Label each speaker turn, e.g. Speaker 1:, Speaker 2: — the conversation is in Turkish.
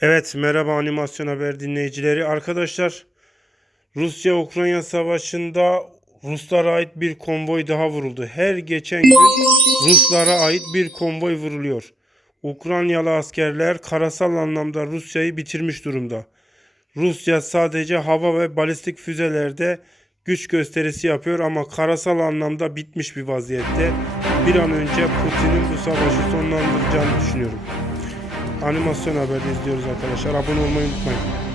Speaker 1: Evet, merhaba animasyon haber dinleyicileri. Arkadaşlar, Rusya-Ukrayna savaşında Ruslara ait bir konvoy daha vuruldu. Her geçen gün Ruslara ait bir konvoy vuruluyor. Ukraynalı askerler karasal anlamda Rusya'yı bitirmiş durumda. Rusya sadece hava ve balistik füzelerde güç gösterisi yapıyor ama karasal anlamda bitmiş bir vaziyette. Bir an önce Putin'in bu savaşı sonlandıracağını düşünüyorum. Animasyon haberi izliyoruz arkadaşlar. Abone olmayı unutmayın.